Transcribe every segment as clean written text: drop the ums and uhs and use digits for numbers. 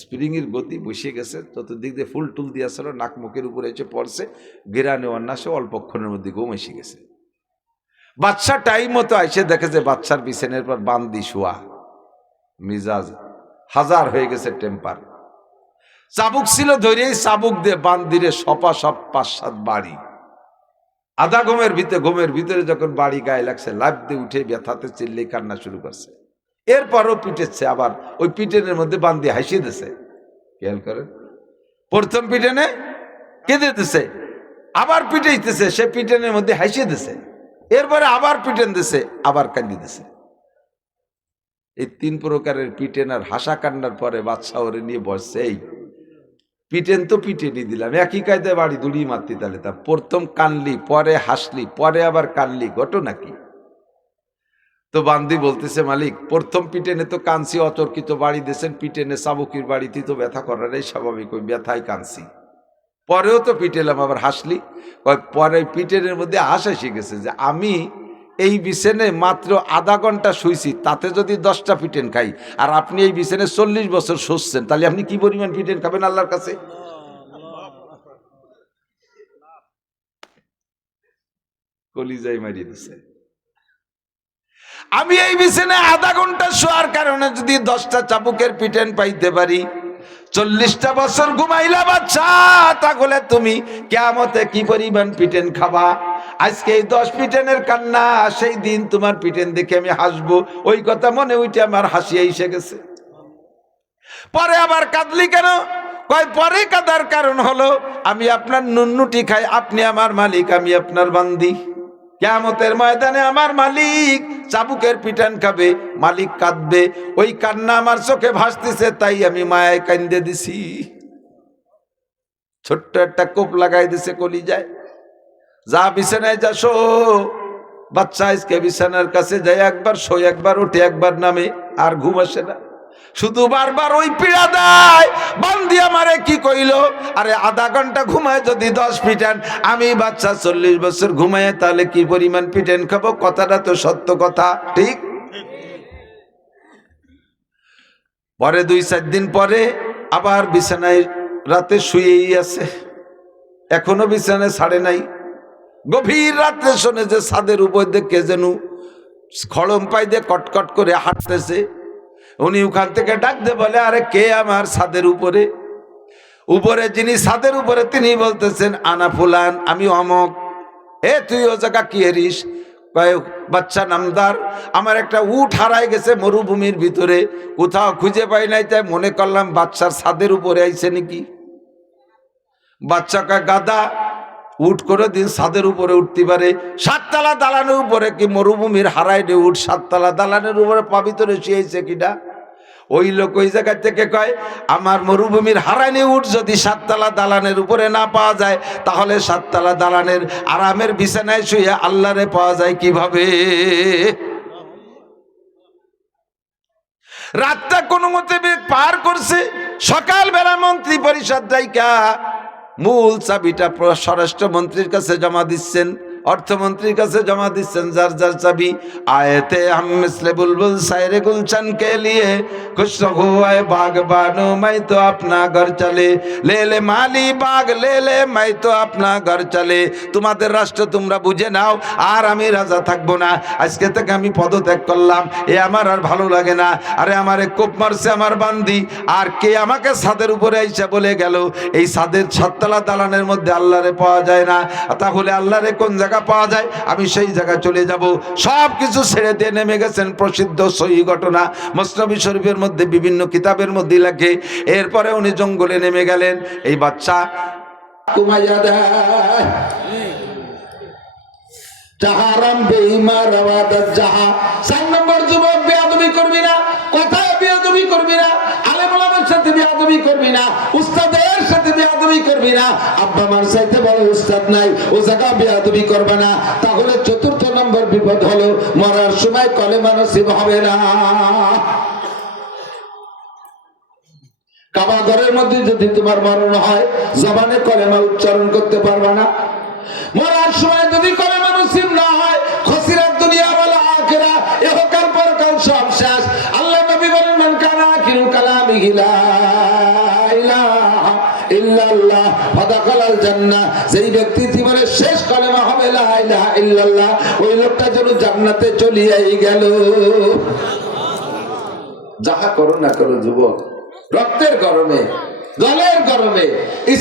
Spring এর গতি বসে গেছে, চতুর্দিক দিয়ে ফুল টুল দিয়েছিল, নাক মুখের উপরে এসে পড়ছে, গেরানে অন্যাসে অল্পক্ষণের মধ্যে ঘুম এসে গেছে। বাচ্চা টাইম মতো আইসে দেখে যে বাচ্চার বিছানের পর বান্দি শোয়া, মিজাজ হাজার হয়ে গেছে, টেম্পার। চাবুক ছিল ধরেই চাবুক দিয়ে বান্দিরে সপা সপ 5-7 বাড়ি। আধা ঘুমের ভিতরে যখন বাড়ি গায়ে লাগছে, লাফ দিয়ে উঠে ব্যথাতে চিল্লে কান্না শুরু করছে। এরপরও পিটেছে, আবার ওই পিটেনের মধ্যে বান্দি হাসিয়ে দিছে। খেয়াল করেন, প্রথম পিটেনে কেঁদে দিছে, আবার পিটাইতেছে, সে পিটেনের মধ্যে হাসিয়ে দিছে, এরপরে আবার পিটেন দিছে, আবার কান্দি দিছে। এই 3 প্রকারের পিটেন আর হাসা কান্নার পরে বাদশা ওরে নিয়ে বসছে, এই পিটেন তো পিটেনি দিলাম, একই কায়দায় বাড়ি দুড়ি মারতি, তাহলে তা প্রথম কানলি, পরে হাসলি, পরে আবার কানলি, ঘটনা কি? তো বান্দি বলতেছে, মালিক প্রথম পিটেনে তো কানছি, অতর্কিত বাড়ি দিয়েছেন, পিটেনে চাবুকির বাড়িতে তো ব্যথা করাটাই স্বাভাবিক, ওই ব্যথায় কানছি। পরেও তো পিটেলাম, আবার হাসলি। পরে পিটেনের মধ্যে হাসা শিখেছে যে আমি এই বিছানে মাত্র আধা ঘন্টা শুইছি, তাতে যদি 10টা পিটেন খাই, আর আপনি এই বিছানে 40 বছর শুচ্ছেন, তাহলে আপনি কি পরিমাণ পিটেন খাবেন আল্লাহর কাছে? কলিজায় মারিয়ে দিছে। আমি এই বিছানে আধা ঘন্টা শোয়ার কারণে যদি 10টা চাবুকের পিটেন পাইতে পারি, 40টা বছর ঘুমাইলা বাচ্চা, তাহলে তুমি কিয়ামতে কি পরিমাণ পিটেন খাবা? আজকে এই 10 পিটেনের কান্না, সেই দিন তোমার পিটেন দেখে আমি হাসবো, ওই কথা মনে উঠে আমার হাসি এসে গেছে। পরে আবার কাঁদলি কেন? কয় পরে কাঁদার কারণ হলো আমি আপনার নুন্নুটি খাই, আপনি আমার মালিক, আমি আপনার বান্দি। কিয়ামতের ময়দানে আমার মালিক চাবুকের পিটান খাবে, মালিক কাঁদবে, ওই কান্না আমার চোখে ভাসতেছে, তাই আমি মায়ায় কান্দে দিছি। ছোট্ট একটা কোপ লাগাই দিছে কলিজায়। যা বিছানায় যা শো বাচ্চা, আজকে বিছানার কাছে যায়, একবার শোয়, একবার উঠে, একবার নামে, আর ঘুম আসে না, শুধু বারবার ওই পীড়া দেয়। বান্দি আমারে কি কইল, আরে আধা ঘন্টা ঘুমায় যদি 10 পিটান, আমি বাচ্চা 40 বছর ঘুমায়, তাহলে কি পরিমাণ পিটেন খাবো? কথাটা তো সত্য কথা, ঠিক? পরে 2-4 দিন পরে আবার বিছানায় রাতে শুয়েই আছে, এখনো বিছানায় ছাড়ে নাই। গভীর রাত্রে শোনে যে ছাদের উপর দিয়ে কে যেন খড়ম পাই দিয়ে কটকট করে হাঁটতেছে। উনি ওখান থেকে ডাক দিয়ে বলে, আরে কে আমার ছাদের উপরে? উপরে যিনি ছাদের উপরে তিনি বলতেছেন, আনা ফুলান, আমি অমক। এ তুই ও জায়গা কি এরিস? কয় বাচ্চা নামদার, আমার একটা উট হারাই গেছে মরুভূমির ভিতরে, কোথাও খুঁজে পাই নাই, তাই মনে করলাম বাচ্চার ছাদের উপরে আইছে নাকি। বাচ্চা কয় গাদা, উট করে দিন ছাদের উপরে উঠতে পারে? 7 তলা দালানের উপরে কি মরুভূমির হারাইডে উঠ 7 তলা দালানের উপরে পাবিতরে শুয়েছে কিনা? ওই লোক ওই জায়গা থেকে কয়, আমার মরুভূমির হারাইনি উঠ যদি 7 তলা দালানের উপরে না পাওয়া যায়, তাহলে 7 তলা দালানের আরামের বিছানায় শুয়ে আল্লাহরে পাওয়া যায় কিভাবে? রাতটা কোনো মতে পার করছে। সকালবেলা মন্ত্রী পরিষদ যাইকা মূল চাবিটা স্বরাষ্ট্রমন্ত্রীর কাছে জমা দিচ্ছেন, অর্থমন্ত্রীর কাছে জমা দিচ্ছেন, যার যার চাবি। আয়েতে हम मिसले बुलबुल सायरे गुलशन के लिए खुश हुए बागबानो मैं तो अपना घर चले ले ले माली बाग ले ले मैं तो अपना घर चले। তোমাদের রাষ্ট্র তোমরা বুঝে নাও, আর আমি রাজা থাকবো না, আজকে থেকে আমি পদত্যাগ করলাম, এ আমার আর ভালো লাগে না। আরে আমারে কোপ মারছে আমার বান্দি, আর কে আমাকে ছাদের উপরে আইসা বলে গেল এই ছাদের 7 তলা দালানের মধ্যে আল্লাহরে পাওয়া যায় না, তাহলে আল্লাহরে কোন জায়গা পাওয়া যায়? আমি সেই জায়গায় চলে যাব। সব কিছু ছেড়ে দিয়ে নেমে গেছেন। প্রসিদ্ধ সহি ঘটনা, মুসনবী শরীফের মধ্যে বিভিন্ন কিতাবের মধ্যে লেখে। এরপরে উনি জঙ্গলে নেমে গেলেন। এই বাচ্চা কুমাইয়া দেয় জাহারাম বেঈমান রাওয়াদাত জাহা। 4 নম্বর যুবক, বেয়াদবি করবি না, কথায় বেয়াদবি করবি না, আলেম ওলামার সাথে বেয়াদবি করবি না, উস্তাদের সাথে বেয়াদবি করবি না। আব্বা মার চাইতে বড় উস্তাদ নাই, ও জায়গা বেয়াদবি করবে না। তাহলে 4র্থ নম্বর বিপদ হলো মরার সময় কলেমা নসিব হবে না। কাবা ঘরের মধ্যে যদি তোমার মরণ হয়, জবানে কলেমা উচ্চারণ করতে পারবে না। মরার সময় যদি কলেমা নসিব না হয়, খসিরাত দুনিয়া ওয়াল আখিরা, ইহকাল পরকাল সব শেষ। আল্লাহ নবী বলেন, মান কানা আখিরু কালামি আলাইহি লা ইলাহা ইল্লাল্লাহ ফাদাখালাল জান্নাহ, যেই ব্যক্তির জীবনের শেষ কালেমা হবে লা ইলাহা ইল্লাল্লাহ, ওই লোকটা যেন জান্নাতে চলিয়াই গেল। যাহা করো না করো যুবক, রক্তের গরমে, দলের গরমে,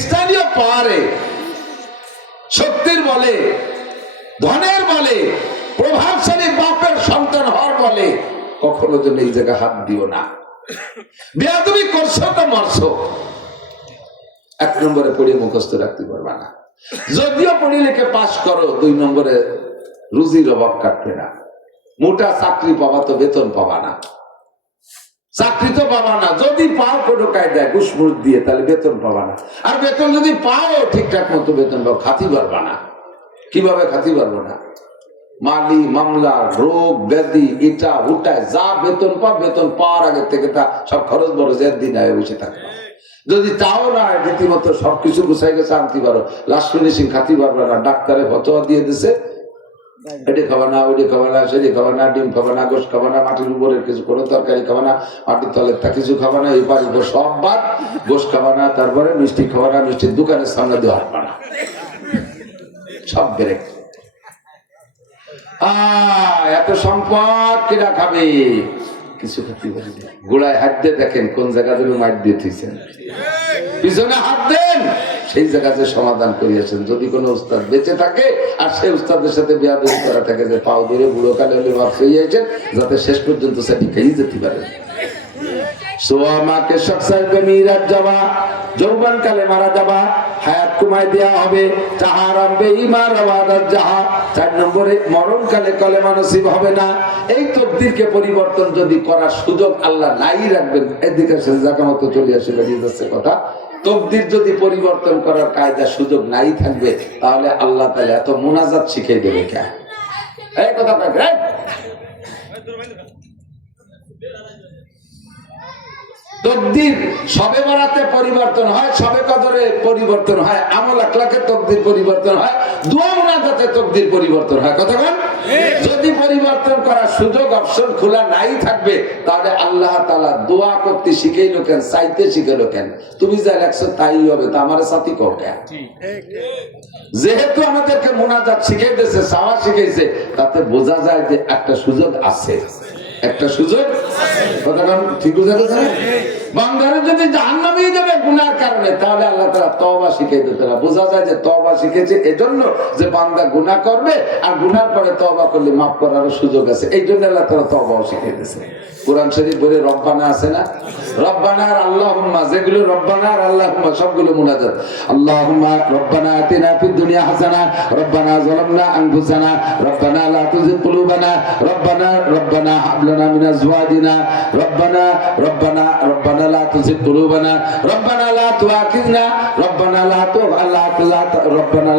স্থানীয় পাহাড়ে, শক্তির বলে, ধনের বলে, প্রভাবশালী বাপের সন্তান হওয়ার বলে কখনো যেন এই জায়গায় হাত দিও না। বেয়াদবি করছো তো মরছো। 1 নম্বরে পড়িয়ে মুখস্থ রাখতে পারবা না। যদিও পড়ি লিখে পাস করো, 2 নম্বরে রুজির অভাব কাটবে না। মোটা চাকরি পাবা তো বেতন পাবা না, চাকরি তো পাবা না। যদি পাও কোনো কায়দায় ঘুষমুষ দিয়ে, তাহলে বেতন পাবা না। আর বেতন যদি পাও ঠিকঠাক মতো বেতন পাও, খাতি পারবা না। কিভাবে খাতি পারবো না? মালি মামলা, রোগ ব্যাধি, এটা উঠায় যা বেতন পাও, বেতন পাওয়ার আগে থেকে তা সব খরচ বরচ দিন আয় বসে থাকে। যদি তাও না রীতিমতো সবকিছু গুছাই গেছে আনতে পারো, লাস্ট ফিনিশিং খাতি পারবে না। ডাক্তারে ফতোয়া দিয়ে দিছে, এটি খাবা না, ওইটি খাবা না, সেটি খাবা না, ডিম খাবা না, গোশ খাবা না, মাটির উপরের কিছু কোনো তরকারি খাবা না, মাটির তলের তা কিছু খাবা না, এই বাড়ির সব বাদ, গোশ খাবা না, তারপরে মিষ্টি খাবা না, মিষ্টির দোকানের সামনে দিয়ে হাঁটবা না, সব ব্রেক। এত সম্পদ কিনা খাবে? কিছু খেতে পারি। গোড়ায় হাত দিয়ে দেখেন কোন জায়গা যেন মাইট দিয়ে থইছেন, পিছনে হাত দেন, সেই জায়গাতে সমাধান করিয়াছেন। যদি কোনো উস্তাদ বেঁচে থাকে আর সেই উস্তাদের সাথে বেয়াদবি করা থাকে, যে পাও ধরে বুড়ো কালে হলে মাফ হইয়াছেন, যাতে শেষ পর্যন্ত সেটি খেয়ে যেতে পারে। সোয়ামাকে শখসাইবে মিরাজ যাওয়া, যৌবন কালে মারা যাবা, হায়াত কমাই দেয়া হবে, তাহার আনবে ইমান ওয়াদাত যাহা। 4 নম্বরে মরণ কালে কলেমা নসিব হবে না। এই তকদিরকে পরিবর্তন যদি করার সুযোগ আল্লাহ নাই রাখবেন, এদিকে সে জায়গা মতো চলে আসে, বেরিয়ে যাচ্ছে কথা। তকদির যদি পরিবর্তন করার কায়দা সুযোগ নাই থাকবে, তাহলে আল্লাহ তাআলা এত মুনাজাত শিখিয়ে দেবে কেন? এই কথা কয় তকদির সবে বরাতে পরিবর্তন হয়, সবে কদরে পরিবর্তন হয়, আমল আখলাকের তকদির পরিবর্তন হয়, দোয়া মুনাজাতে তকদির পরিবর্তন হয়। কথা বল। যদি পরিবর্তন করার সুযোগ অপশন খোলা নাই থাকবে, তাহলে আল্লাহ তাআলা দোয়া করতে শিখাইলো কেন, চাইতে শিখাইলো কেন? তুমি যা লেখছো তাই হবে, তা আমার সাথী কও কেন? যেহেতু আমাদেরকে মুনাজাত শিখাইতেছে, চাওয়া শিখাইছে, তাতে বোঝা যায় যে একটা সুযোগ আছে, একটা সুযোগ। কথা ঠিক বুঝা গেছে? বান্দারে যদি জাহান্নামেই যাবে গুনার কারণে, তাহলে আল্লাহ তাআলা তওবা শিখিয়ে দিতে না। বোঝা যায় যে তওবা শিখেছে এজন্য যে বান্দা গুনাহ করবে, আর গুনার পরে তওবা করলে মাফ করার সুযোগ আছে, এই জন্য আল্লাহ তাআলা তওবাও শিখিয়ে দিয়েছে। কোরআন শরীফ বলে রব্বানা আছে না, রব্বানা আর আল্লাহুম্মা, যেগুলো রব্বানা আর আল্লাহুম্মা সবগুলো মুনাজাত। আল্লাহুম্মা রব্বানা আতিনা ফিদ দুনিয়া হাসানা, রব্বানা যালামনা আনফুসানা, রব্বানা লা তুযিগ কুলুবানা, রব্বানা হাব লানা মিন আজওয়াজিনা, রব্বানা লা তুযিগ কুলুবানা, রব্বানা লা তুআখিযনা, রব্বানা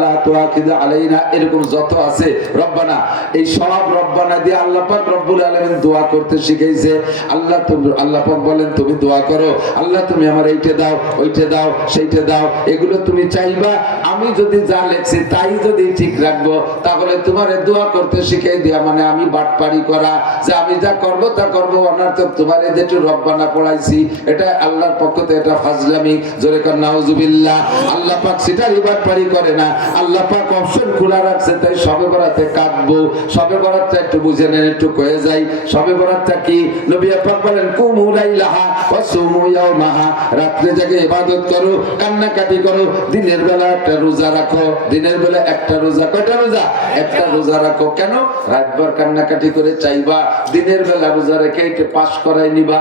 লা তুআখিয আলাইনা। এরকম যত আছে রব্বানা, এই সব রব্বানা দিয়ে আল্লাহ পাক রব্বুল আলামিন দোয়া করতে শিখাইছে। আল্লাহ পাক বলেন তুমি দোয়া করো, আল্লাহ তুমি আমার এইটা দাও, ওইটা দাও, সেইটা দাও, এগুলো তুমি চাইবা। আমি যদি যা লেখছি তাই যদি ঠিক রাখবো, তাহলে তোমার দোয়া করতে শিখাই দেয়া মানে আমি বাটপারি করা, যে আমি যা করব তা করবো, অনার্থক তোমার এদের রব্বানা পড়াইছি, এটা আল্লাহর পক্ষ থেকে এটা ফাজলামি। জোরে কর নাউজুবিল্লাহ। আল্লাহ পাক সেটা বাটপারি করে না, আল্লাহ পাক অপশন খোলা রাখছে। তাই সবে বরাতে কাঁদবো, সবে বরাতটা একটু বুঝে নেন, একটু কয়ে যাই। সবে বরাতটা কি? নবী পাক বলেন কুমু লাইলাহা ওয়া সুমু ইয়াওমাহা, রাতে জেগে ইবাদত করো, কান্নাকাটি করো, দিনের বেলা একটা রোজা রাখো। দিনের বেলা একটা রোজা, কয়টা রোজা? একটা রোজা রাখো। কেন? রাতভর কান্নাকাটি করে চাইবা, দিনের বেলা রোজা রেখে এটা পাস করাই নিবা।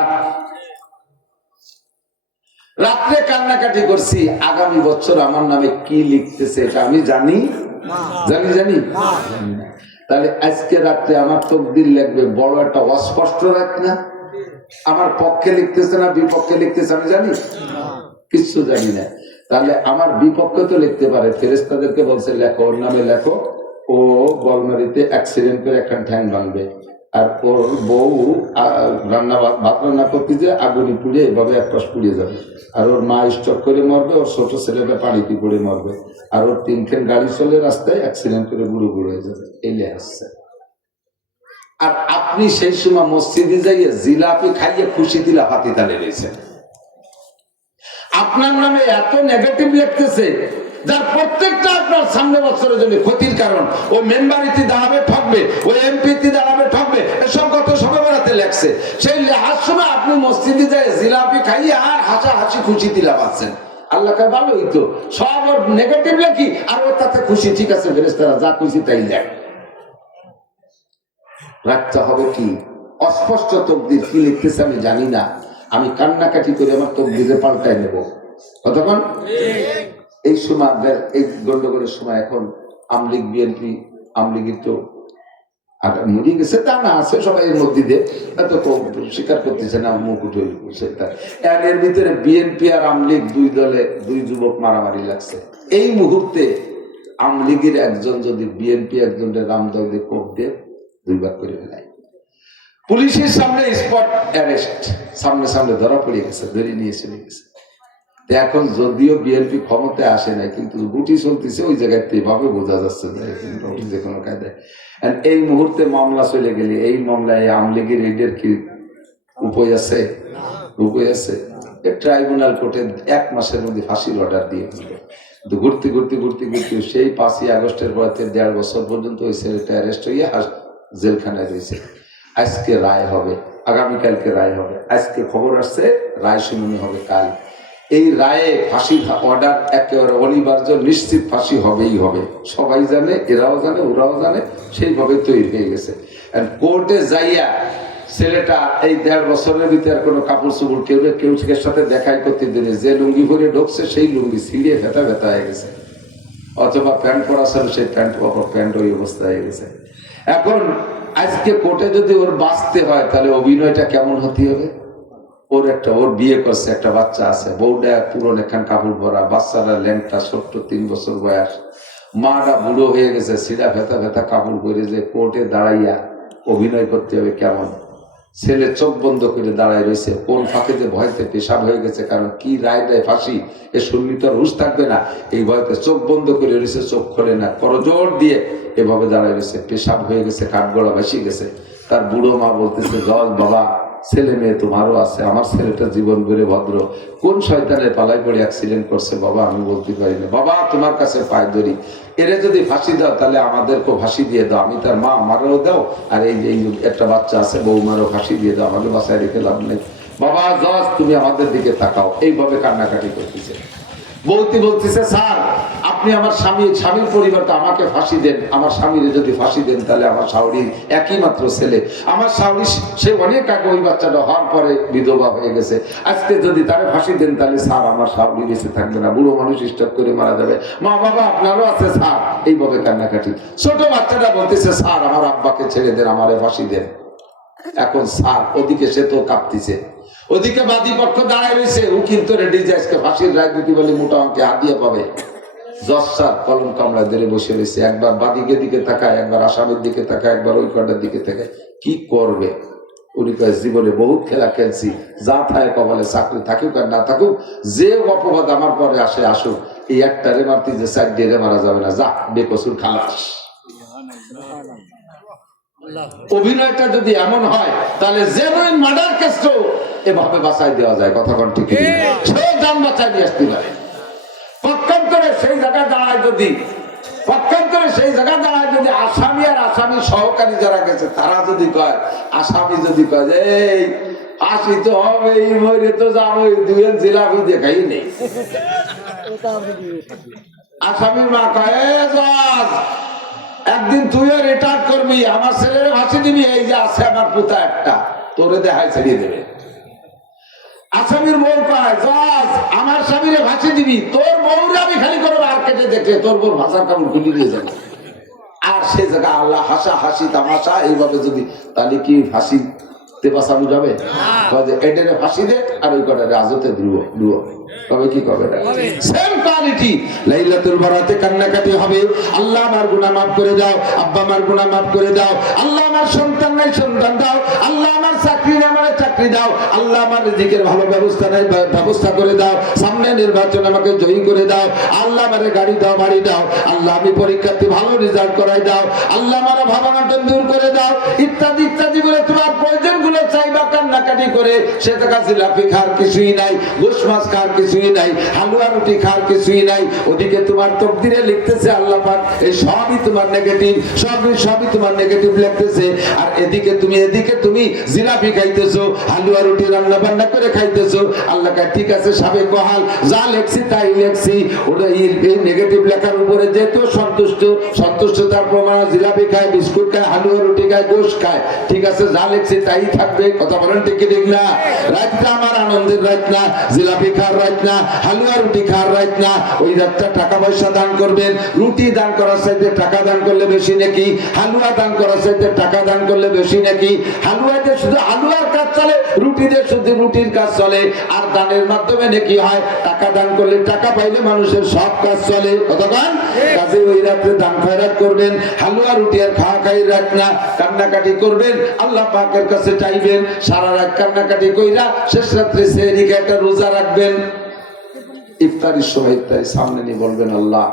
রাত্রে কান্নাকাটি করছি, আগামী বছর আমার নামে কি লিখতেছে এটা আমি জানি জানি। তাহলে আজকে রাত্রে আমার তকদির লিখবে, বড় একটা অস্পষ্ট রাত না? আমার পক্ষে লিখতেছে না বিপক্ষে লিখতেছে আমি জানি? কিছু জানি না। তাহলে আমার বিপক্ষে তো লিখতে পারে। ফেরেশতাদেরকে বলছে লেখো, ওর নামে লেখো, ও গলমারিতে অ্যাক্সিডেন্ট করে একটা ঠ্যাং ভাঙবে, আর ওর বউ ভাত রান্না করতে যে আগুনি পুড়ে এভাবে এক পাশ পুড়িয়ে যাবে, আর ওর মা স্ট্রোক করে মরবে, ওর ছোট ছেলেটা পানিতে পড়ে মরবে, আর ওর 3 গাড়ি চলে রাস্তায় অ্যাক্সিডেন্ট করে বুড়ো হয়ে যাবে। এলে আসছে। আর আপনি সেই সময় মসজিদে যাইয়ে জিলাপি খাইয়ে খুশি দিলা হাতি তালে রয়েছেন। আপনার নামে এত নেগেটিভ লিখতেছে, যার প্রত্যেকটা আপনার সামনে বছরের জন্য ক্ষতির কারণ। ও মেম্বারিতে দাঁড়াবে ঠকবে, ও এমপিতে দাঁড়াবে ঠকবে, এসব কত সবে বেড়াতে লেখছে। সেই লেখার সময় আপনি মসজিদে যায় জিলাপি খাইয়ে আর হাসি খুশি দিলা পাচ্ছেন। আল্লাহকে ভালোই তো, সব ওর নেগেটিভ লেখি আর ওর তাতে খুশি। ঠিক আছে ফেরেশতারা যা খুশি তাই লেখ। রাখতে হবে কি অস্পষ্ট তকদির, কি লিখতেছে আমি জানি না, আমি কান্নাকাটি করে আমার তকদিরে পাল্টাই নেব। কতক্ষণ এই সময় এই গন্ডগোলের সময় এখন আমলিগ বিএনপি, আমলিগের তো আর মরিয়ে গেছে তা না, আছে সবাই এর মধ্যে দিয়ে, এত স্বীকার করতেছে না, মুখ উঠে এর ভিতরে বিএনপি আর আমলিগ দুই দলে দুই যুবক মারামারি লাগছে। এই মুহূর্তে আমলিগের একজন যদি বিএনপি একজনের রামদল দিয়ে কোপ দিয়ে 2 ভাগ করে ফেলায়, পুলিশের সামনে স্পট অ্যারেস্ট, সামনে সামনে ধরা পড়ে গেছে, ধরে নিয়ে চলে গেছে। এখন যদিও বিএনপি ক্ষমতায় আসে নাই, কিন্তু গুটি চলতেছে ওই জায়গায়, এভাবে বোঝা যাচ্ছে যে কোনো কায়দায়। এই মুহূর্তে মামলা চলে গেলে, এই মামলায় আমলিগের এইডের কি উপায় আছে? উপায় আছে? ট্রাইব্যুনাল কোর্টে 1 মাসের মধ্যে ফাঁসির অর্ডার দিয়ে দিল। ঘুরতে ঘুরতে ঘুরতে ঘুরতে সেই 5ই আগস্টের পর 1.5 বছর পর্যন্ত ওই ছেলেটা অ্যারেস্ট হইয়া জেলখানায় রয়েছে। আজকে রায় হবে, আগামীকালকে রায় হবে। আজকে খবর আসছে রায় শুনানি হবে কাল। এই রায়ে ফাঁসির অর্ডার একেবারে অনিবার্য, নিশ্চিত ফাঁসি হবেই হবে। সবাই জানে, এরাও জানে, ওরাও জানে, সেইভাবে তৈরি হয়ে গেছে। কোর্টে যাইয়া ছেলেটা এই 1.5 বছরের ভিতরে কোনো কাপড় চোপড় কেউ সাথে দেখাই করতে দিনে, যে লুঙ্গি পরে ঢুকছে সেই লুঙ্গি ছিঁড়িয়ে ভেতা হয়ে গেছে, অথবা প্যান্ট পরা ছিল সেই প্যান্ট ওই অবস্থা হয়ে গেছে। এখন আজকে কোর্টে যদি ওর বাঁচতে হয়, তাহলে অভিনয়টা কেমন হতে হবে? ওর বিয়ে করছে, একটা বাচ্চা আছে, বউটা পুরনো একখান কাপড় পরা, বাচ্চারা ল্যাংটা ছোট্ট 3 বছর বয়স, মাটা বুড়ো হয়ে গেছে, সিধা ভেতা কাপড় পরে যে কোর্টে দাঁড়াইয়া অভিনয় করতে হবে কেমন? ছেলে চোখ বন্ধ করে দাঁড়ায় রয়েছে, কোন ফাঁকে যে ভয়তে পেশাব হয়ে গেছে, কারণ কি রায় দেয় ফাঁসি এ শুনলি তো হুঁশ থাকবে না, এই ভয়তে চোখ বন্ধ করে রয়েছে, চোখ খোলে না, করজোর দিয়ে এভাবে দাঁড়ায় রয়েছে, পেশাব হয়ে গেছে, কাঠগড়া ভাসিয়ে গেছে। তার বুড়ো মা বলতেছে, জজ বাবা, ছেলে মেয়ে তোমারও আছে, আমার ছেলেটা জীবন বেড়ে ভদ্র, কোন শয়তানের পালায় পড়ে অ্যাক্সিডেন্ট করছে বাবা আমি বলতে পারি না, বাবা তোমার কাছে পায়ে ধরি, এরে যদি ফাঁসি দাও তাহলে আমাদেরকে ফাঁসি দিয়ে দাও, আমি তার মা, আমারও দাও, আর এই যে একটা বাচ্চা আছে বৌমারও ফাঁসি দিয়ে দাও, আমাকে বাসায় রেখে লাভ নেই, বাবা জজ তুমি আমাদের দিকে তাকাও। এইভাবে কান্নাকাটি করতেছে। বলতেছে স্যার আপনি আমার স্বামীর পরিবর্তে আমাকে ফাঁসি দেন, আমার স্বামীরে যদি ফাঁসি দেন তাহলে আমার শাওরির একই মাত্র ছেলে, আমার শাওরি সে অনেক আগে ওই বাচ্চাটা হওয়ার পরে বিধবা হয়ে গেছে, আজকে যদি তারে ফাঁসি দেন তাহলে স্যার আমার শাওরি বেঁচে থাকবে না, বুড়ো মানুষ স্টক করে মারা যাবে, মা বাবা আপনারও আছে স্যার। এইভাবে কান্নাকাটি। ছোট বাচ্চাটা বলতেছে স্যার আমার আব্বাকে ছেড়ে দেন, আমারে ফাঁসি দেন। এখন স্যার ওদিকে সে তো কাঁপতেছে, ওদিকে বাদী পক্ষ দাঁড়ায় রয়েছে, উকিল তো রেডি যে আজকে ফাঁসির রায় দিতে বলে মোটা অঙ্কে হাতিয়ে পাবে। জজ স্যার কলম কামড়া ধরে বসে রয়েছে, একবার বাদীকের দিকে তাকায়, একবার আসামের দিকে তাকায়, একবার ওই কটার দিকে তাকায়, কি করবে? উনি কয় জীবনে বহুত খেলা খেলছি, যা থাকে কপালে চাকরি থাকুক আর না থাকুক, যে অপবাদ আমার পরে আসে আসুক, এই একটা রে মারতে যে 4 ডেরে মারা যাবে না, যা বেকসুর খালাস। অভিনয়টা যদি এমন হয় তাহলে জেনুইন মার্ডার কেসও এভাবে বাঁচাই দেওয়া যায়। কথা কোন ঠিক সেই জান বাঁচাই দিয়ে আসতে পারে। পক্ষান্তরে সেই জায়গায় দাঁড়ায় যদি আসামি আর আসামি সহকারী যারা গেছে তারা যদি কয়, আসামি যদি কয় যে এই ফাঁসি তো হবে, এই মরে তো যাবো, দুয়ের জিলাপি দেখাই নেই, আসামির মা কয় জজ একদিন তুইও রিটায়ার করবি, আমার ছেলের ফাঁসি দিবি, এই যে আছে আমার পুতা একটা, তোরে দেখাই ছেড়িয়ে দেবে। আসামির বউ কয় জজ আমার স্বামীরে ফাঁসি দিবি, তোর বউরে আমি খালি করে আর কেটে দেখে তোর বউর ভাষার কাপড় খুলে দিয়ে যাবে। আর সে জায়গা আল্লাহ হাসি তামাশা এইভাবে যদি, তাহলে কি ফাঁসি বাঁচানো যাবে? এটারে ফাঁসি দে আর ওই কটারে আজতে ধুয়ো। কবে কি কবে না সেম কোয়ালিটি। লাইলাতুল বারাতে কান্নাকাটি হবে, আল্লাহ আমার গুনাহ মাফ করে দাও, আব্বা আমার গুনাহ মাফ করে দাও, আল্লাহ আমার সন্তান নাই সন্তান দাও, আল্লাহ আমার চাকরি না আমার চাকরি দাও, আল্লাহ আমার রিজিকের ভালো ব্যবস্থা নাই ব্যবস্থা করে দাও, সামনে নির্বাচন আমাকে জয়ী করে দাও, আল্লাহ আমারে গাড়ি দাও বাড়ি দাও, আল্লাহ আমি পরীক্ষার্থী ভালো রেজাল্ট করাই দাও, আল্লাহ আমার ভাবনাটা দূর করে দাও, ইত্যাদি ইত্যাদি বলে তোমার প্রয়োজন গুলো চাইবা কান্নাকাটি করে। সে টাকা জিলাপি খাওয়ার কিছুই নাই, গোশ মাছ খাওয়ার কিছুই নাই, হালুয়া রুটি খাওয়ার কিছুই নাই। ওদিকে তোমার তকদিরে লিখতেছে আল্লাহ পাক এই সবই তোমার নেগেটিভ, সবই তোমার নেগেটিভ লিখতেছে। আর এদিকে তুমি জিলাপি খাইতেছো, হালুয়া রুটি রান্না বান্না করে খাইতেছো। আল্লাহ কয় ঠিক আছে সাবেক বহাল, যা লেখছি তাই লেখছি। ওটা এই নেগেটিভ লেখার উপরে যেহেতু সন্তুষ্টতার প্রমাণ, জিলাপি খায়, বিস্কুট খায়, হালুয়া রুটি খায়, গোশ খায়, ঠিক আছে যা লেখছি তাই থাকবে। কথা বলেন ঠিক কি ঠিক না? রাতটা আমার আনন্দের রাত না, জিলাপি খাওয়ার রাত না, হালুয়া রুটি খাওয়ার রাত না। ওই রাতটা টাকা পয়সা দান করবেন, রুটি দান করার চাইতে টাকা দান করলে বেশি নাকি, হালুয়া দান করার চাইতে টাকা দান করলে বেশি নাকি। হালুয়াতে শুধু হালুয়ার কাজ চলে, রুটিতে শুধু রুটির কাজ চলে। আর দানের মাধ্যমে নাকি হয়, টাকা দান করলে টাকা পাইলে মানুষের সব কাজ চলে। কতক্ষণ কাজে ওই রাত্রে দান খয়রাত করবেন, হালুয়া রুটি আর খাওয়া খাই রাত না, কান্নাকাটি করবেন, আল্লাহ পাকের কাছে চাইবেন, সারা রাত কান্নাকাটি কইরা শেষ রাত্রে সেহরি একটা রোজা রাখবেন। ইফতারির সময় ইফতারি সামনে নিয়ে বলবেন আল্লাহ,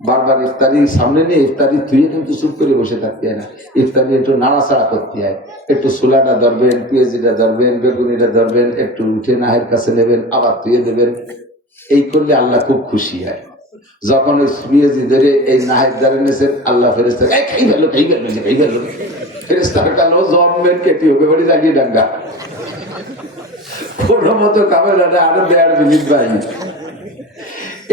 বারবার ইফতারি সামনে নিয়ে ইফতারি তুই কিন্তু চুপ করে বসে থাকতে হয় না, ইফতারি একটু নাড়াচাড়া করতে হয়, একটু ছোলাটা ধরবেন, পেঁয়াজিটা ধরবেন, বেগুনিটা ধরবেন, একটু উঠে নাহের কাছে নেবেন, আবার তুই দেবেন। এই করলে আল্লাহ খুব খুশি হয়। যখন ওই পেঁয়াজি ধরে এই নাহের দ্বারে নেছেন, আল্লাহ ফেরেস্তা খাই গেল ফেরেস্তার কালো জন্মের কেটি হবে বাড়ি লাগিয়ে ডাঙ্গা কোনো মতো কামেলাটা আরো 1.5 মিনিট বাইনি।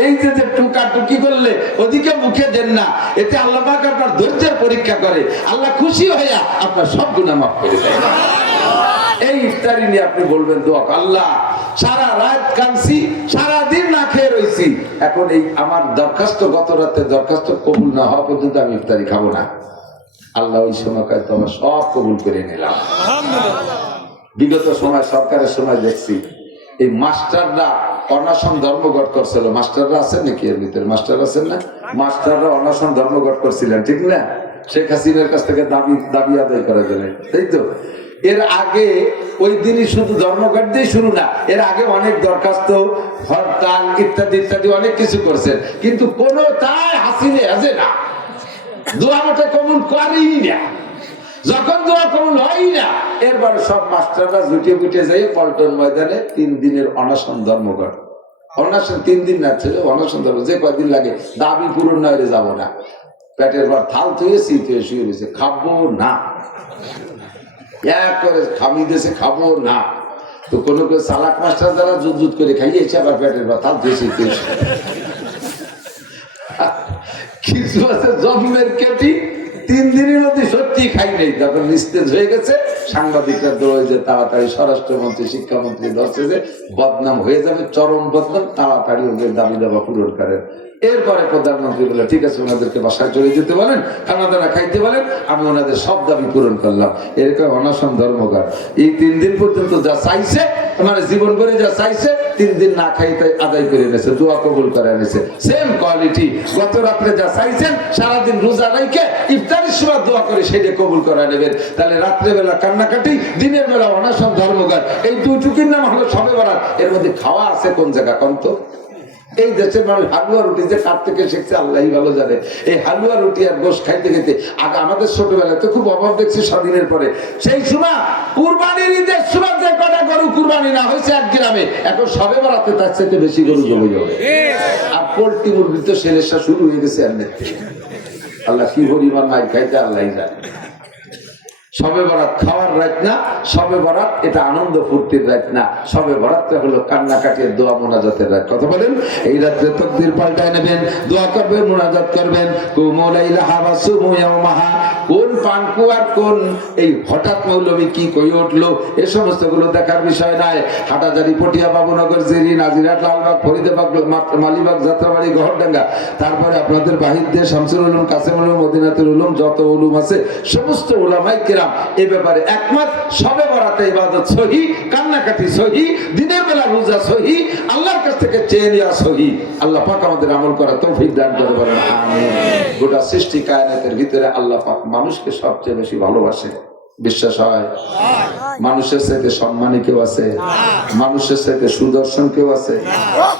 এই যে টুকাটুকি করলে ওদিকে মুখে দেন না, এতে আল্লাহ পাক আপনার ধৈর্যের পরীক্ষা করে, আল্লাহ খুশি হইয়া আপনার সব গুনাহ মাফ করে দেয়। এই ইফতারি নিয়ে আপনি বলবেন দোয়া, আল্লাহ সারা রাত কাঁদছি, সারা দিন না খেয়ে রয়েছি, এখন এই আমার দরখাস্ত, গত রাতে দরখাস্ত কবুল না হওয়া পর্যন্ত আমি ইফতারি খাবো না। আল্লাহ ওই সময় তো আমার সব কবুল করে নিলাম। বিগত সময় সরকারের সময় দেখছি এই মাস্টাররা অনশন ধর্মঘট করছিল। মাস্টাররা আছেন নাকি এর ভিতরে? মাস্টার আছেন না? মাস্টাররা অনশন ধর্মঘট করছিলেন, ঠিক না? শেখ হাসিনার কাছ থেকে দাবি আদায় করা গেলে, তাই তো? এর আগে ওই দিনই শুধু ধর্মঘট দিয়ে শুরু না, এর আগে অনেক দরখাস্ত, হরতাল ইত্যাদি ইত্যাদি অনেক কিছু করছেন, কিন্তু কোনো তাই হাসিনে আছে না, দোয়া মতো কবুল করেই না। যখন দোয়া কবুল হয় না, এরপরে সব মাস্টাররা জুটিয়ে বুটিয়ে যাই পল্টন ময়দানে 3 দিনের অনশন ধর্মঘট। অনশন 3 দিন না ছিল, অনশন ধর্ম যে কয়দিন লাগে, দাবি পূরণ না হলে যাবো না। পেটের পর থাল থুয়ে শুয়ে রয়েছে, খাবো না, এক করে খাবি দেশে খাবো না। তো কোনো চালাক মাস্টার যারা জুত করে খাইয়েছে, আবার পেটের পর থাল থুয়ে কিছু আছে জন্মের কেটি 3 দিনের মধ্যে সত্যি খাই নেই, তখন নিস্তেজ হয়ে গেছে। সাংবাদিকরা দৌড়ে যে তাড়াতাড়ি স্বরাষ্ট্রমন্ত্রী, শিক্ষামন্ত্রী ধরছে যে বদনাম হয়ে যাবে, চরম বদনাম, তাড়াতাড়ি ওদের দাবি দাবা পূরণ করেন। এরপরে প্রধানমন্ত্রী বলে ঠিক আছে, ওনাদেরকে বাসায় চলে যেতে বলেন, খানা দানা খাইতে বলেন, আমি ওনাদের সব দাবি পূরণ করলাম। এরকম অনশন ধর্মঘট এই 3 দিন পর্যন্ত যা চাইছে, মানে জীবন করে যা চাইছে, 3 দিন না খাইতে আদায় করে এনেছে, দোয়া কবুল করে এনেছে। সেম কোয়ালিটি গত রাত্রে যা চাইছেন, সারাদিন রোজা রাইখে ইফতারের সময় দোয়া করে সেটা কবুল করে নেবেন। তাহলে রাত্রেবেলা কান্নাকাটি, দিনের বেলা অনশন ধর্মঘট, এই দুইটুকির নাম হলো শবে বরাত। এর মধ্যে খাওয়া আছে কোন জায়গা কন্ত? এই দেশের মানুষ হালুয়া রুটি যে কার থেকে শিখছে আল্লাহই ভালো জানে। এই হালুয়া রুটি আর গোশ খাইতে খেতে আগে আমাদের ছোটবেলায় তো খুব অভাব দেখছি স্বাধীনের পরে। সেই সময় কুরবানির ঈদের সময় যে কটা গরু কুরবানি না হয়েছে 1 গ্রামে, এখন শবে বরাতে তার চাইতে বেশি গরু জমে যাবে। আর পোল্ট্রি মুরগি তো সেলেসা শুরু হয়ে গেছে এমনি। আল্লাহ কি পরিমাণ মাইর খাইতে আল্লাহই জানে। শবে বরাত খাওয়ার রাত না, শবে বরাত এটা আনন্দ ফুর্তির রাত না, শবে বরাতটা হলো কান্নাকাটির দোয়া মোনাজাতের রাত। কথা বলেন, এই রাত্রে তাকবীর পাল্টায় নেবেন, দোয়া করবেন, মোনাজাত করবেন। কুমুলাইলাহা ওয়াসুমু ইয়াওমাহা, কোন পানকু আর কোন এই হঠাৎ মৌলবী কি কই উঠলো, এ সমস্ত গুলো দেখার বিষয় নাই। হাটাজারি, পটিয়া, বাবুনগর, জেরি, নাজিরাট, লালবাগ, ফরিদাবাগ, মালিবাগ, যাত্রাবাড়ি, গহরডাঙ্গা, তারপরে আপনাদের বাহির দিয়ে শামসুল উলুম, কাসেম উলুম, মদিনাতুল উলুম, যত উলুম আছে সমস্ত উলামায়ে কেরাম এ ব্যাপারে একমত। শবে বরাতে ইবাদত সহি, কান্নাকাটি সহি, দিনের বেলা রোজা সহি, আল্লাহর কাছ থেকে চেয়ে নেওয়া সহি। আল্লাহ পাক আমাদের আমল করার তৌফিক দান করে বলেন আমিন। গোটা সৃষ্টি কায়নাতের ভিতরে আল্লাহ পাক মানুষকে সবচেয়ে বেশি ভালোবাসে। বিশ্বাস হয়? মানুষের চাইতে সম্মানী কেউ আছে? মানুষের চাইতে সুদর্শন কেউ আছে?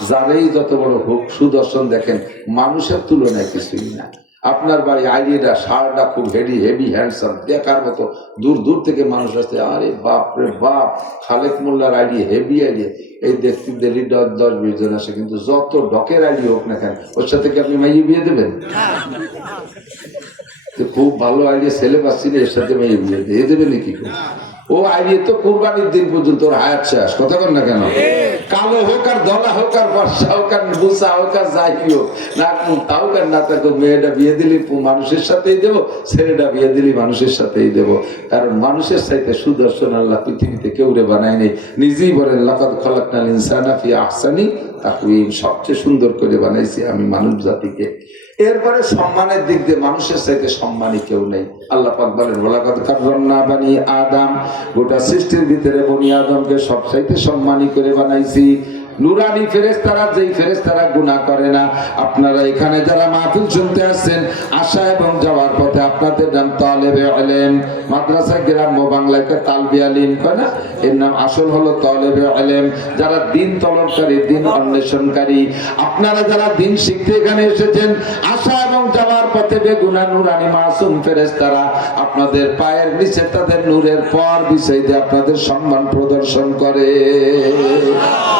যারাই যত বড় হোক সুদর্শন দেখেন মানুষের তুলনায় কিছুই না। আপনার বাড়ি আইডিয়া সারটা খুব হেভি হ্যান্ডসাম দেখার মতো, দূর দূর থেকে মানুষ আসছে, আরে বাপ রে বাপ খালেক মোল্লার আইডিয়া হেভি আইডিয়া, এই দেখতে দেরি 10-20 জন আসে, কিন্তু যত ডকের আইডিয়া হোক না কেন ওর সাথে কি আপনি মাইয়ে বিয়ে দেবেন? খুব ভালো আইডিয়া ছেলে পাচ্ছি না, এর সাথে মেয়ে বিয়ে দিয়ে দেবে নাকি? ও আইডিয়া তো কুরবানির দিন পর্যন্ত ওর হায়াত শেষ। কথা বল না কেন? কালো হোক আর দলা হোক আর বর্ষা হোক আর বুসা হোক আর যাই হোক, নাক মুখ তাও আর না থাকো, মেয়েটা বিয়ে দিলি মানুষের সাথেই দেবো, ছেলেটা বিয়ে দিলি মানুষের সাথেই দেবো। কারণ মানুষের চাইতে সুদর্শন আল্লাহ পৃথিবীতে কেউ রে বানায় নেই। নিজেই বলেন লাকাদ খালাকনাল ইনসানা ফি আহসানি তাকওয়িম, সবচেয়ে সুন্দর করে বানাইছি আমি মানব জাতিকে। এরপরে সম্মানের দিক দিয়ে মানুষের চাইতে সম্মানী কেউ নেই। আল্লাহ পাক বলেন ওয়ালাকাদ কাররামনা বানি আদম, গোটা সৃষ্টির ভিতরে বনি আদমকে সবচাইতে সম্মানী করে বানাইছি। নুরানি ফেরেশতারা, যেই ফেরেশতারা গুনাহ করে না। আপনারা এখানে যারা মাহফিল শুনতে আসছেন, আসা এবং যাওয়ার পথে আপনাদের নাম তালেবে ইলম, মাদ্রাসা গ্রাম্য বাংলায় তালবি আলিম কয় না, এর নাম আসল হলো তালেবে ইলম, যারা দিন তলবকারী, দিন অন্বেষণকারী। আপনারা যারা দিন শিখতে এখানে এসেছেন, আসা এবং যাওয়ার পথে বেগুনাহ নুরানি মাসুম ফেরেশতারা আপনাদের পায়ের নিচে তাদের নূরের পর বিছাই দিয়ে আপনাদের সম্মান প্রদর্শন করে।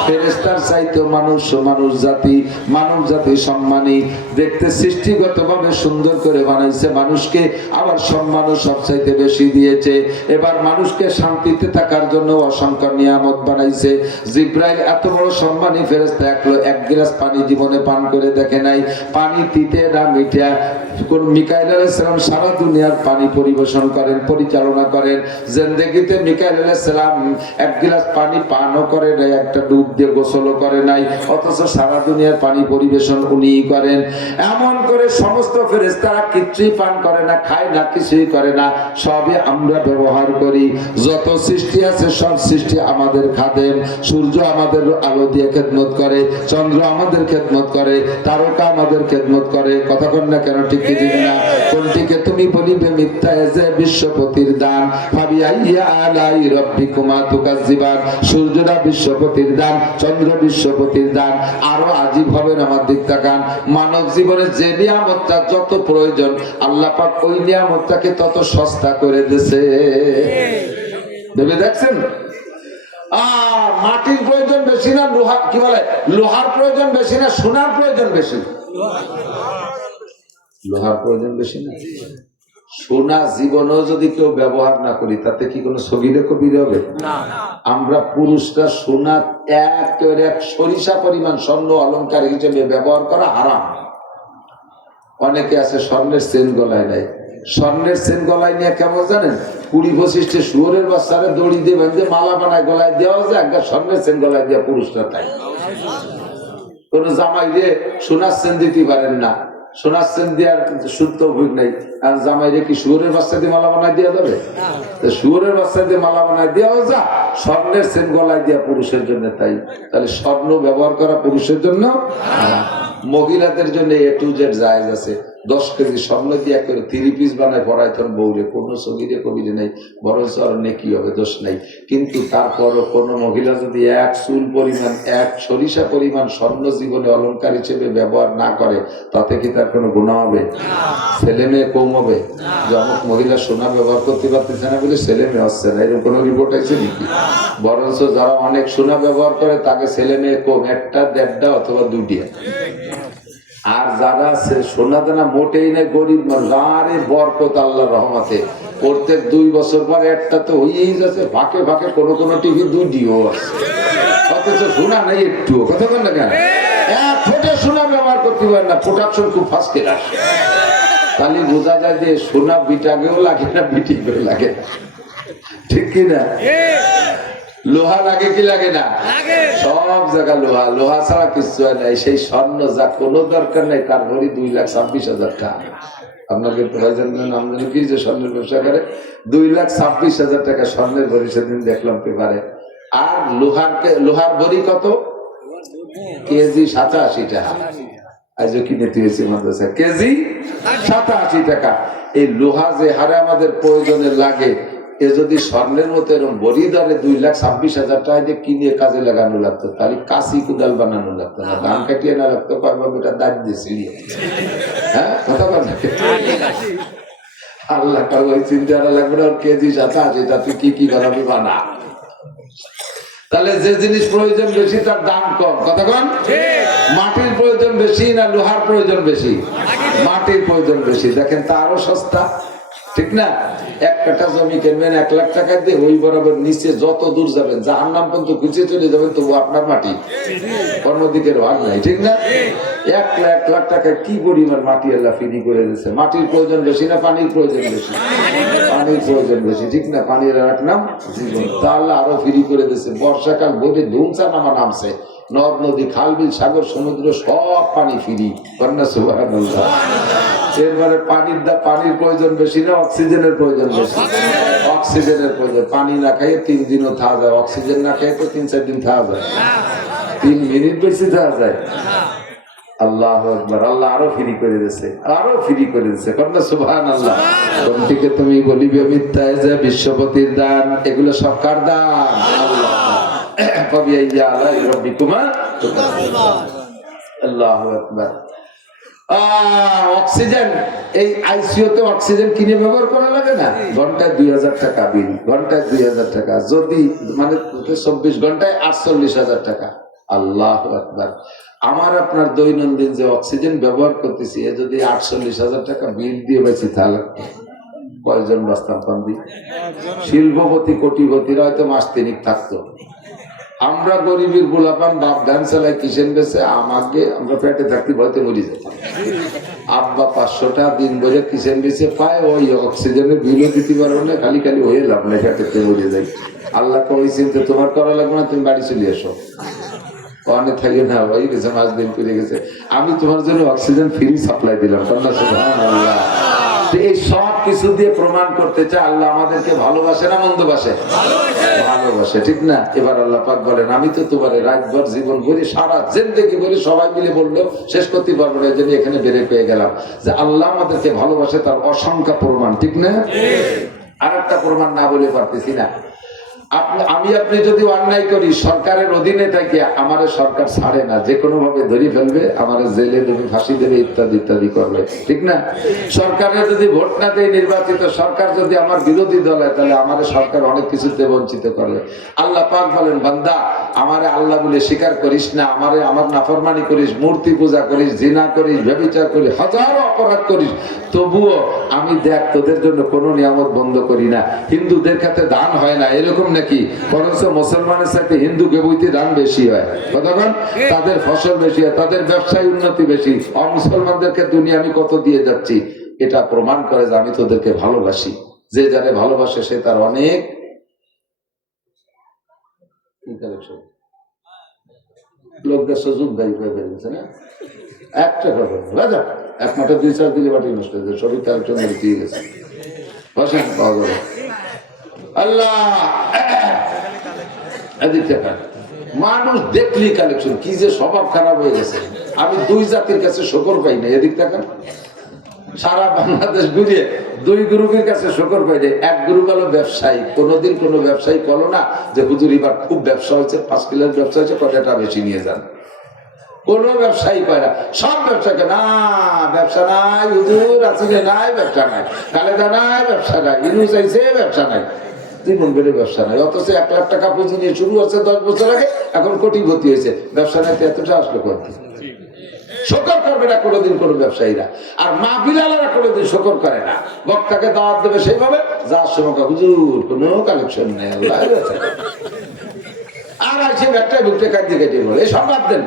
ফেরেশতার চাইতে মানুষ জাতি সম্মানী। দেখতে সৃষ্টিগতভাবে সুন্দর করে বানাইছে মানুষকে, আবার সম্মানও সবচাইতে বেশি দিয়েছে। এবার মানুষকে শান্তিতে থাকার জন্য অসংখ্য নিয়ামত বানাইছে। জিব্রাইল এত বড় সম্মানী ফেরেশতা, এক গ্লাস পানি জীবনে পান করে দেখে নাই। পানি তিতে না মিঠা। কোন মিকাইল আলাইহিস সালাম সারা দুনিয়ার পানি পরিবেশন করেন, পরিচালনা করেন। জিন্দেগিতে মিকাইল আলাইহিস সালাম এক গ্লাস পানি পানও করে নাই, একটা ডুব দিয়ে গোসলও করে নাই, অথচ সারা দুনিয়ার পানি পরিবেশন উনিই করেন। এমন করে সমস্ত ফেরেশতারা কিছুই পান করে না, খায় না, কিছুই করে না, সবই আমরা ব্যবহার করি। যত সৃষ্টি আছে সব সৃষ্টি আমাদের খাদেম। সূর্য আমাদের আলো দিয়ে খেদমত করে, চন্দ্র আমাদের খেদমত করে, তারকা আমাদের খেদমত করে। কথা কন না কেন? ঠিক কি ঠিক না? কোনটিকে তুমি বলিবে মিথ্যা, এজে বিশ্বপতির দান, ভাবি আইয়া আলাই রব্বিকুমা তুকাজ্জিবান। সূর্যটা বিশ্বপতির দান, চন্দ্র বিশ্বপতির দান। আরো আজীব হবেন আমার দিক তাকান। মানব জীবনে যে নিয়ামতটা যত প্রয়োজন, আল্লাহ পাক ওই নিয়ামতটাকে তত সস্তা করে দিয়েছে। ভেবে দেখছেন? মাটির প্রয়োজন বেশি না লোহার প্রয়োজন বেশি না সোনার প্রয়োজন বেশি? লোহার প্রয়োজন বেশি না? সোনা জীবনেও যদি কেউ ব্যবহার না করি, তাতে কি কোনো সগীরে কবির হবে? আমরা পুরুষরা সোনা এক সরিষা পরিমাণ স্বর্ণ অলংকার হিসেবে ব্যবহার করা হারাম। অনেকে আছে স্বর্ণের চেন গলায় নাই। স্বর্ণের চেন গলায় নিয়ে কেমন জানেন? 20-25 শুয়োরের বাচ্চারা দড়ি দিয়ে বেঁধে মালা বানায় গলায় দেওয়া যায়, একটা স্বর্ণের চেন গলায় দেওয়া পুরুষরা তাই। কোন জামাই দিয়ে সোনার চেন দিতে পারেন না, সোনার চেন দেওয়ার শুদ্ধ ভুল নাই। আর জামাইরে কি শুয়োরের বাচ্চা দিয়ে মালা বানায় দেওয়া যাবে? শুয়োরের বাচ্চা দিয়ে মালা বানায় দেওয়া যা, স্বর্ণের চেন গলায় দেওয়া পুরুষের জন্য তাই। তাহলে স্বর্ণ ব্যবহার করা পুরুষের জন্য, মহিলাদের জন্য A to Z জায়েজ আছে। 10 কেজি স্বর্ণ দিয়ে করে 3 পিস বানায় পড়ায় তোর বউরে, কোনো সগীরে কবিরে নেই, বরঞ্চ আর নেকি হবে, দোষ নাই। কিন্তু তারপরও কোনো মহিলা যদি এক চুল পরিমাণ, এক সরিষা পরিমাণ স্বর্ণ জীবনে অলংকার হিসেবে ব্যবহার না করে, তাতে কি তার কোনো গুনাহ হবে? ছেলে মেয়ে কম হবে? যে অমুক মহিলা সোনা ব্যবহার করতে পারতেছে না বলে ছেলে মেয়ে হচ্ছে না, এরকম কোনো রিপোর্ট আছে নাকি? বরঞ্চ যারা অনেক সোনা ব্যবহার করে তাকে ছেলে মেয়ে কম, 1টা 1.5টা অথবা 2টা। আর যারা সোনা দানা মোটেই না, গরিব আরে বরকত আল্লাহর রহমতে প্রত্যেক 2 বছর পর একটা তো হয়েই যাচ্ছে, ফাঁকে ফাঁকে কোনো কোনো টিভি 2ডিও আছে, অথচ সোনা নেই একটুও। কথা বল না কেন? এক ফোঁটা সোনা ব্যবহার করতে পারেন না, প্রোডাকশন খুব ফাস্ট এর আসে। তাহলে বোঝা যায় যে সোনা বিটাকেও লাগে না, বিটিকেও লাগে না, ঠিক কিনা? লোহা লাগে কি লাগে না? সব জায়গা লোহা, লোহা ছাড়া কিছু হয় না। সেই স্বর্ণ যা কোনো দরকার নেই, তার ভরি 2,26,000 টাকা। আপনাকে নাম জানি কি যে স্বর্ণের ব্যবসা করে, 2,26,000 টাকা স্বর্ণের ভরি সেদিন দেখলাম পেপারে। আর লোহার ভরি কত? কেজি 87 টাকা। আজ কিনে দিয়েছি মাদ্রাসা, কেজি 87 টাকা। এই লোহা যে হারে আমাদের প্রয়োজনে লাগে, এ যদি স্বর্ণের মতো এরকম বড়ি ধরে 2,26,000 টাকা দিয়ে কিনে কাজে লাগানো লাগতো, তাহলে কাশি কুদাল বানানো লাগতো না, ধান কাটিয়ে না লাগতো, কয়েকবার এটা দাঁত দিয়ে ছিঁড়িয়ে। হ্যাঁ, কথা বলে আল্লাহ ওই চিন্তা লাগবে না, ওর কেজি সাথে আছে, এটা তুই কি বানাবি বানা। তাহলে যে জিনিস প্রয়োজন বেশি তার দাম কম, কথা কন। মাটির প্রয়োজন বেশি না লোহার প্রয়োজন বেশি? মাটির প্রয়োজন বেশি। দেখেন তা আরো সস্তা, ঠিক না? 1 কাঠা জমি কিনবেন 1 লাখ টাকা দিয়ে, ওই বরাবর নিচে যত দূর যাবেন জাহান্নাম পর্যন্ত খুঁজে চলে যাবেন, তবু আপনার মাটি, অন্যদিকের ভাগ নাই, ঠিক না? 1 লাখ টাকা কি পরিমাণ মাটি আল্লাহ ফ্রি করে দিচ্ছে। মাটির প্রয়োজন বেশি না পানির প্রয়োজন বেশি? পানির প্রয়োজন বেশি, ঠিক না? পানির আর এক নাম জীবন। তা আল্লাহ আরো ফ্রি করে দিচ্ছে। বর্ষাকাল বোধে ধুমসা নামা নামছে, নদ নদী খাল বিল সাগর সমুদ্র সব পানি ফ্রি, কন্যা সুবহানাল্লাহ। এরপরে পানির প্রয়োজন বেশি না অক্সিজেনের প্রয়োজন বেশি? অক্সিজেনের প্রয়োজন। পানি না খাইয়ে 3 দিনও থাকা যায়, অক্সিজেন না খাইয়ে তো 3-4 দিন থাকা যায়, 3 মিনিট বেশি থাকা যায়। আল্লাহু আকবার। আল্লাহ আরো ফ্রি করে দিয়েছে, আরো ফ্রি করে দিয়েছে, কন্যা সুবহানাল্লাহ। কোনটিকে তুমি বলিবে মিথ্যায় যে বিশ্বপতির দান, এগুলো সব কার দান? আল্লাহ। কবি আইয়া আলাই রব্বিকুমা তুকাজ্জিবান। আল্লাহু আকবার। অক্সিজেন, এই আইসিইউতে অক্সিজেন কিনে ব্যবহার করা লাগে না? ঘন্টায় 2,000 টাকা বিল, ঘন্টায় 2,000 টাকা, যদি মানে 24 ঘন্টায় 48,000 টাকা। আল্লাহু আকবার। আমার আপনার দৈনন্দিন যে অক্সিজেন ব্যবহার করতেছি, এ যদি 48,000 টাকা বিল দিয়ে বেশি, তাহলে কয়জন বাঁচতাম? পান্দি শিল্পপতি কোটিপতিরা হয়তো মাস 3 থাকতো। আমরা গরিবের গোলাপান বাপ ধান চালাই কিষেন বেছে, আমাকে আমরা পেটে থাকতে ভয়তে মরি যেতাম। আব্বা 500 টাকা দিন ভরে কিষেন বেছে পায়, ওই অক্সিজেনের বিলও দিতে পারবো না, খালি হয়ে লাভ না, পেটে মরে যাই। আল্লাহ কই চিন্তা তোমার করা লাগবে না, তুমি বাড়ি চলে এসো। অনেক থাকি না, হয়ে গেছে, মাস দিন পেরে গেছে, আমি তোমার জন্য অক্সিজেন ফ্রি সাপ্লাই দিলাম। সুবহানাল্লাহ। এই সব কিছু দিয়ে প্রমাণ করতে চায় আল্লাহ আমাদেরকে ভালোবাসে না মন্দবাসে? ভালোবাসে, ঠিক না? এবার আল্লাহ পাক বলেন, আমি তো তোমার রাতভর জীবন ভরে সারা জিন্দেগি ভরে সবাই মিলে বললো শেষ করতে পারবো না, এই জন্য এখানে বেড়ে পেয়ে গেলাম যে আল্লাহ আমাদেরকে ভালোবাসে, তার অসংখ্য প্রমাণ, ঠিক না? আর একটা প্রমাণ না বলে পারতেছি না। আপনি যদি অন্যায় করি, সরকারের অধীনে থাকি, আমারে সরকার ছাড়ে না, যে কোনো ভাবে ধরে ফেলবে, আমারে জেলে দেবে, ফাঁসি দেবে, ইত্যাদি ইত্যাদি করবে, ঠিক না? সরকারের যদি ভোট না দেয়, নির্বাচিত সরকার যদি আমার বিরোধী দল হয়, তাহলে আমারে সরকার অনেক কিছুতে বঞ্চিত করবে। আল্লাহ পাক বলেন, বান্দা আমারে আল্লাহ বলে স্বীকার করিস না, আমার নাফরমানি করিস, মূর্তি পূজা করিস, জিনা করিস, ব্যভিচার করিস, হাজারো অপরাধ করিস, তবুও আমি দেখ তোদের জন্য কোনো নিয়ামত বন্ধ করি না। হিন্দুদের কাছে দান হয় না এরকম নাকি? বরঞ্চ মুসলমানের সাথে হিন্দুকে বইতে দান বেশি হয়, কতক্ষণ তাদের ফসল বেশি হয়, তাদের ব্যবসায় উন্নতি বেশি। মুসলমানদেরকে দুনিয়া আমি কত দিয়ে যাচ্ছি, এটা প্রমাণ করে যে আমি তোদেরকে ভালোবাসি। যে যারে ভালোবাসে সে তার অনেক লোকদের সুযোগ দায়ী হয়ে বেরিয়েছে না? একটা খবর রাজা এক মাঠে 2-4 দিলে বাটি নষ্ট হয়েছে, সবই তার জন্য দিয়ে গেছে। বসেন পাওয়া গেল। আল্লাহ মানুষ দেখলি কালেকশন, কি যে স্বভাব খারাপ হয়ে গেছে। আমি 2 জাতির কাছে শকর পাই না, এদিক টাকা সারা বাংলাদেশ ঘুরিয়ে 2 গ্রুপের কাছে শকর পাই না। এক গ্রুপ হলো ব্যবসায়ী, কোনোদিন কোনো ব্যবসায়ী করলো না যে হুজুর এবার খুব ব্যবসা হয়েছে, 5 কিলোর ব্যবসা হয়েছে, কয়টা বেশি নিয়ে যান। কোন ব্যবসায়ী পায় না, সব ব্যবসাকে না, ব্যবসা নাই হুজুর, আসিলে নাই, ব্যবসা নাই, খালেদা নাই, ব্যবসা নাই, ইনু চাইছে, ব্যবসা নাই, জীবন বেড়ে ব্যবসা নাই। অথচ 1 লাখ টাকা পুঁজি নিয়ে শুরু হচ্ছে 10 বছর আগে, এখন কোটিপতি হয়েছে, ব্যবসা নাই এতটা আসলো করতে। শকর করবে না কোনোদিন কোনো ব্যবসায়ীরা, আর মাহফিলারা কোনোদিন শকর করে না। বক্তাকে দাওয়াত দেবে সেইভাবে, যার সময় হুজুর কোনো কালেকশন নেই, আল্লাহ আর আসে একটাই বুকটে কাটিয়ে কাটিয়ে বলে এই সব বাদ দেন।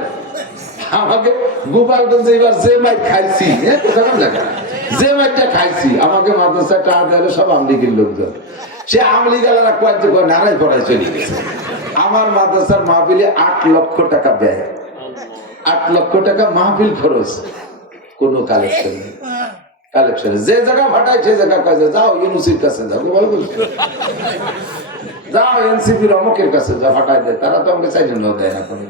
আমাকে গোপালগঞ্জে এবার যে মাইট খাইছি, যে মাইটটা খাইছি, আমাকে মাদ্রাসা টাকা দেওয়া সব আমলিগের লোকজন। সে আমলিগালারা কয়েকজন নারাই পড়ায় চলে গেছে। আমার মাদ্রাসার মাহফিলে 8 লক্ষ টাকা ব্যয়, 8 লক্ষ টাকা মাহফিল খরচ, কোনো কালেকশন নেই। কালেকশন যে জায়গা ফাটায় সে জায়গা কাজে যাও, ইউনুসির কাছে যাও, যাও এনসিপির অমুকের কাছে যা ফাটায় দেয়, তারা তো আমাকে চাইলে দেয় না কোনো।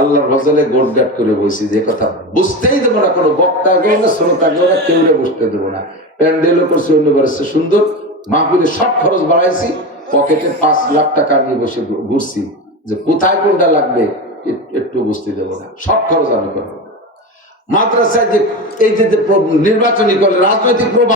আল্লাহর ফজলে গোটগাট করে বসি, যে কথা বুঝতেই দেবো না, কোনো বক্তা গেল না, শ্রোতা গেল না, কেউ বুঝতে দেবো না। প্যান্ডেলও করছে অন্য বাড়ছে সুন্দর, মাহফিলে সব খরচ বাড়াইছি, পকেটে 5 লাখ টাকা নিয়ে বসে ঘুরছি, যে কোথায় কোনটা লাগবে একটু বুঝতে দেবো না, সব খরচ আমি করবো। মাদ্রাসায় যে এই যে নির্বাচনী করে রাজনৈতিক প্রভাব